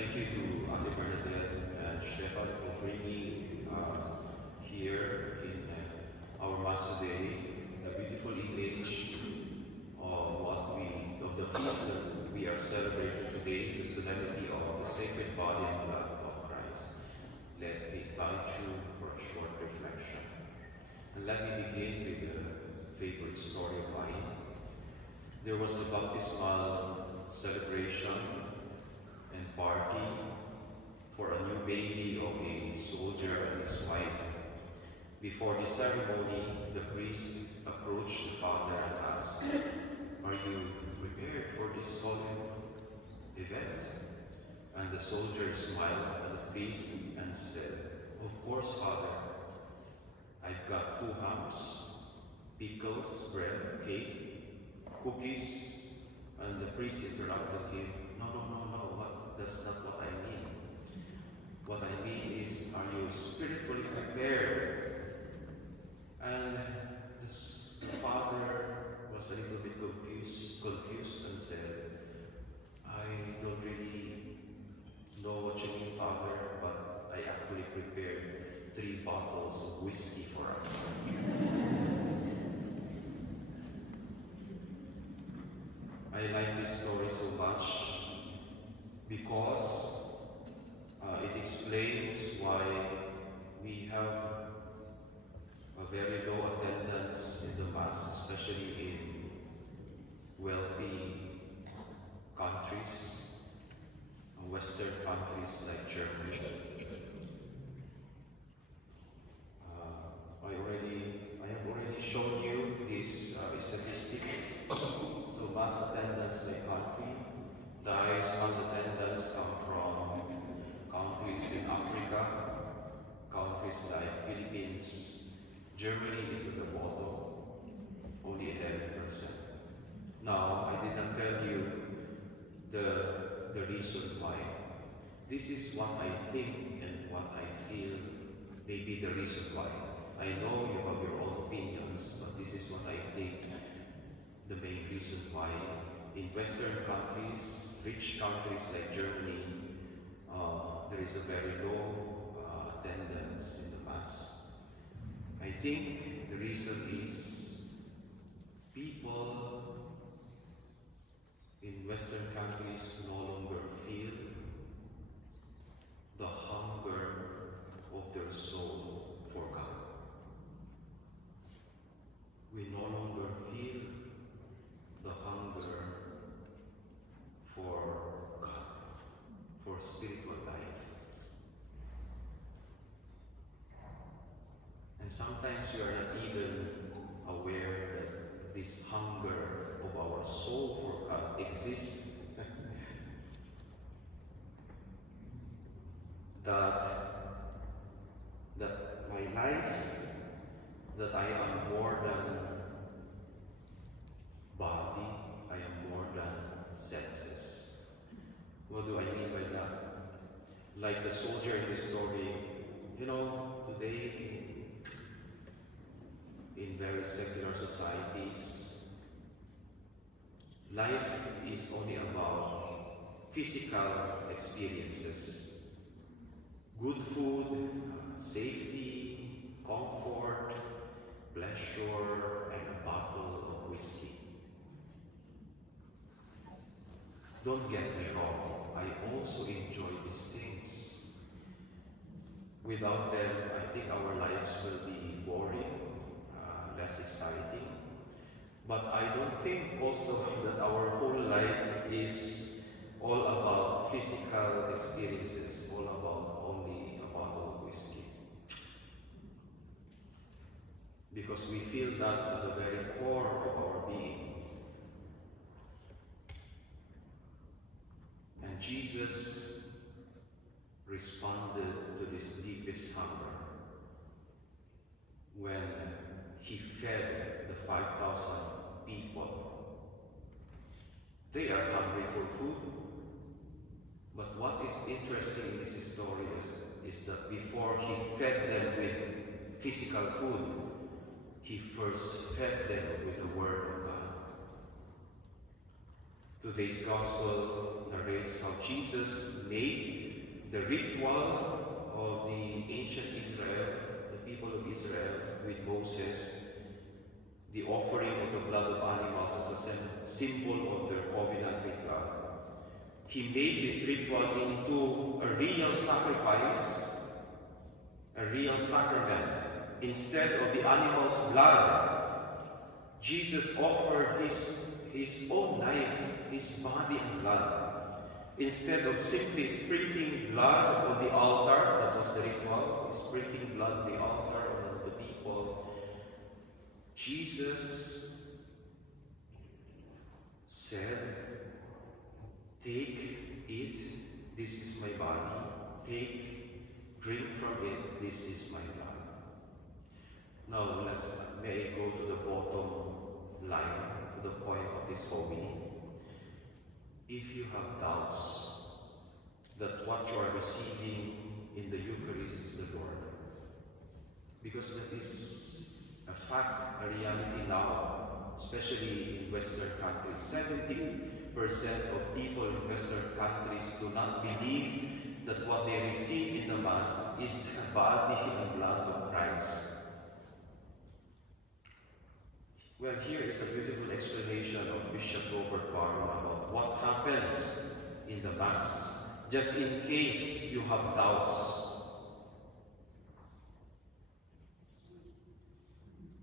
thank you to Ate Bernadette and Stefan for bringing here in our Mass today a beautiful image of the feast that we are celebrating today, the solemnity of the sacred body and blood of Christ. Let me invite you for a short reflection. And let me begin with a favorite story of mine. There was a baptismal celebration and party for a new baby of a soldier and his wife. Before the ceremony, the priest approached the father and asked, "Are you prepared for this solemn event?" And the soldier smiled at the priest and said, "Of course, father. I've got 2 hams, pickles, bread, cake, cookies." And the priest interrupted him, No, that's not what I mean. What I mean is, are you spiritually prepared?" And the father was a little bit confused and said, "I don't really know what you mean, Father, but I actually prepared 3 bottles of whiskey for us." I like this story so much because it explains why we have a very low attendance in the Mass, especially in wealthy countries, Western countries like Germany. I have already shown you this statistics. So Mass attendance by country. The highest Mass attendance come from countries in Africa, countries like Philippines. Germany is at the bottom, only 11%. Now, I didn't tell you the reason why. This is what I think and what I feel may be the reason why. I know you have your own opinions, but this is what I think the main reason why in Western countries, rich countries like Germany, there is a very low attendance in the Mass. I think the reason is people in Western countries no longer feel the hunger of their soul for God. We no longer feel the hunger for God, for spiritual life. And sometimes we are not even aware that this hunger of our soul for God exists. that my life, that I am more than body, I am more than senses. What do I mean by that? Like the soldier in the story, today in very secular societies, life is only about physical experiences. Good food, safety, comfort, pleasure, and a bottle of whiskey. Don't get me wrong, I also enjoy these things. Without them, I think our lives will be boring, less exciting. But I don't think also that our whole life is all about physical experiences, all about only a bottle of whiskey. Because we feel that at the very core of our being. And Jesus responded to this deepest hunger when he fed the 5,000 people. They are hungry for food. But what is interesting in this story is that before he fed them with physical food, he first fed them with the Word of God. Today's Gospel narrates how Jesus made the ritual of the ancient Israel, the people of Israel, with Moses, the offering of the blood of animals as a symbol of their covenant with God. He made this ritual into a real sacrifice, a real sacrament. Instead of the animal's blood, Jesus offered his own life, his body and blood. Instead of simply sprinkling blood on the altar, that was the ritual, sprinkling blood on the altar on the people, Jesus said, "Take, eat, this is my body. Take, drink from it, this is my blood." Now may I go to the bottom line, to the point of this homily. If you have doubts that what you are receiving in the Eucharist is the Lord, because that is a fact, a reality now, especially in Western countries. 70% of people in Western countries do not believe that what they receive in the Mass is the body and blood of Christ. Well, here is a beautiful explanation of Bishop Robert Barron about what happens in the Mass, just in case you have doubts.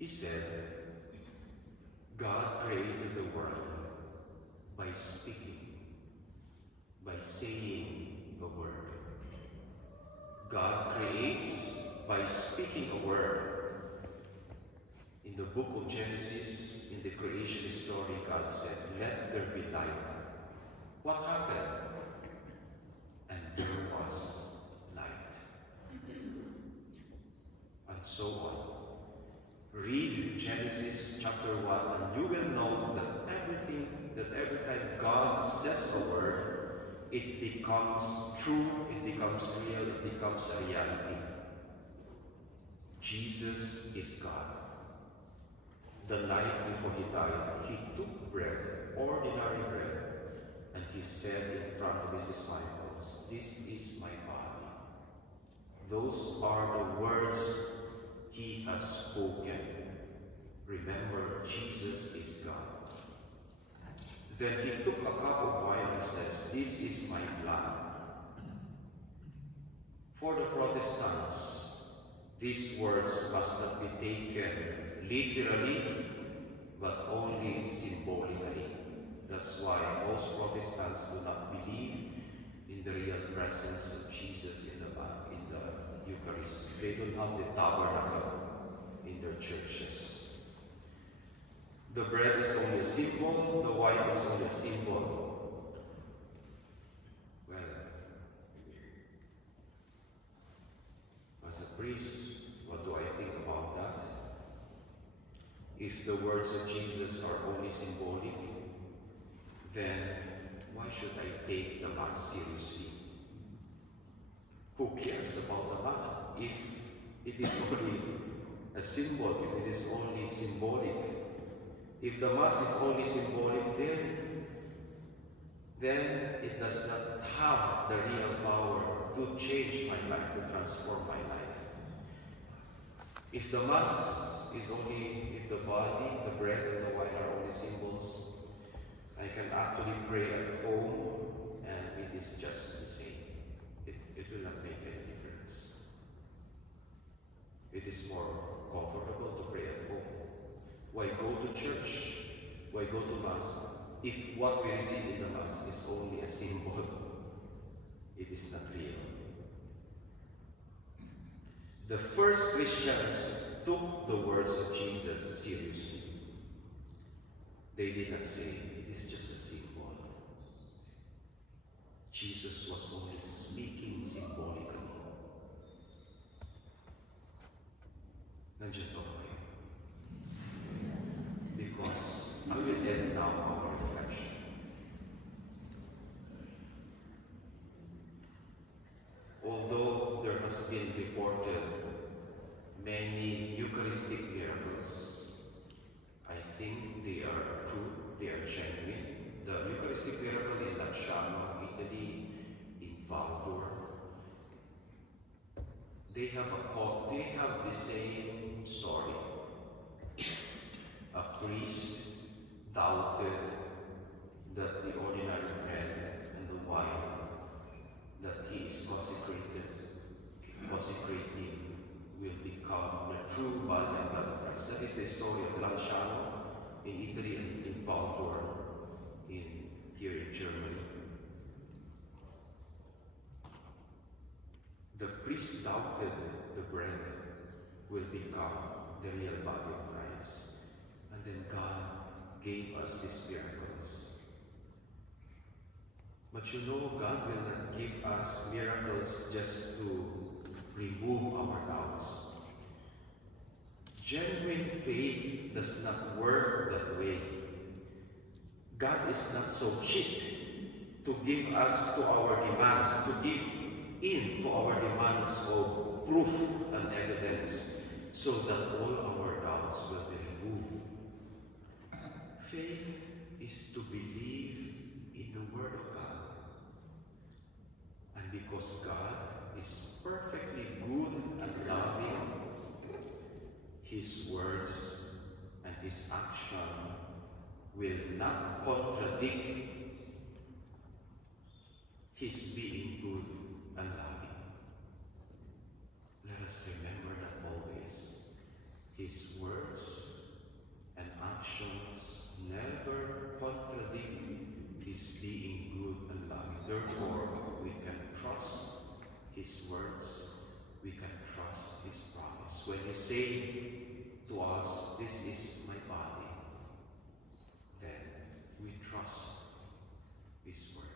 He said, God created the world by speaking, by saying a word. God creates by speaking a word. In the book of Genesis, in the creation story, God said, "Let there be light." What happened? And there was light. And so on. Read Genesis chapter 1 and you will know that every time God says a word, it becomes true, it becomes real, it becomes a reality. Jesus is God. The night before he died, he took bread, ordinary bread, and he said in front of his disciples, "This is my body." Those are the words he has spoken. Remember, Jesus is God. Then he took a cup of wine and says, "This is my blood." For the Protestants, these words must not be taken literally, but only symbolically. That's why most Protestants do not believe in the real presence of Jesus in the Eucharist. They don't have the tabernacle in their churches. The bread is only a symbol, the wine is only a symbol. Well, as a priest, what do I think about that? If the words of Jesus are only symbolic, then why should I take the Mass seriously? Who cares about the Mass if it is only a symbol, if it is only symbolic? If the Mass is only symbolic, then it does not have the real power to change my life, to transform my life. If the Mass is only, if the body, the bread, and the wine are only symbols, I can actually pray at home and it is just the same. It will not make any difference. It is more comfortable to pray at home. Why go to church? Why go to Mass if what we receive in the Mass is only a symbol? It is not real. The first Christians took the words of Jesus seriously. They did not say, "It is just a symbol." Jesus was only speaking symbolically. Nandiyan po kayo. Because I will end now our reflection. Although there has been reported many Eucharistic miracles, I think they are true, they are genuine. The Eucharistic miracle in Lanciano Italy, in Valdor. They have the same story. A priest doubted that the ordinary bread and the wine that he is consecrating will become the true body and blood of Christ. That is the story of Lanciano in Italy and in Valdor here in Germany. The priest doubted the bread will become the real body of Christ. And then God gave us these miracles. But you know, God will not give us miracles just to remove our doubts. Genuine faith does not work that way. God is not so cheap to give us to our demands, to give in to our demands of proof and evidence, so that all our doubts will be removed. Faith is to believe in the Word of God. And because God is perfectly good and loving, His words and His action will not contradict His being good and loving. Let us remember that always. His words and actions never contradict His being good and loving. Therefore, we can trust His words, we can trust His promise. When He says to us, "This is my body," then we trust His word.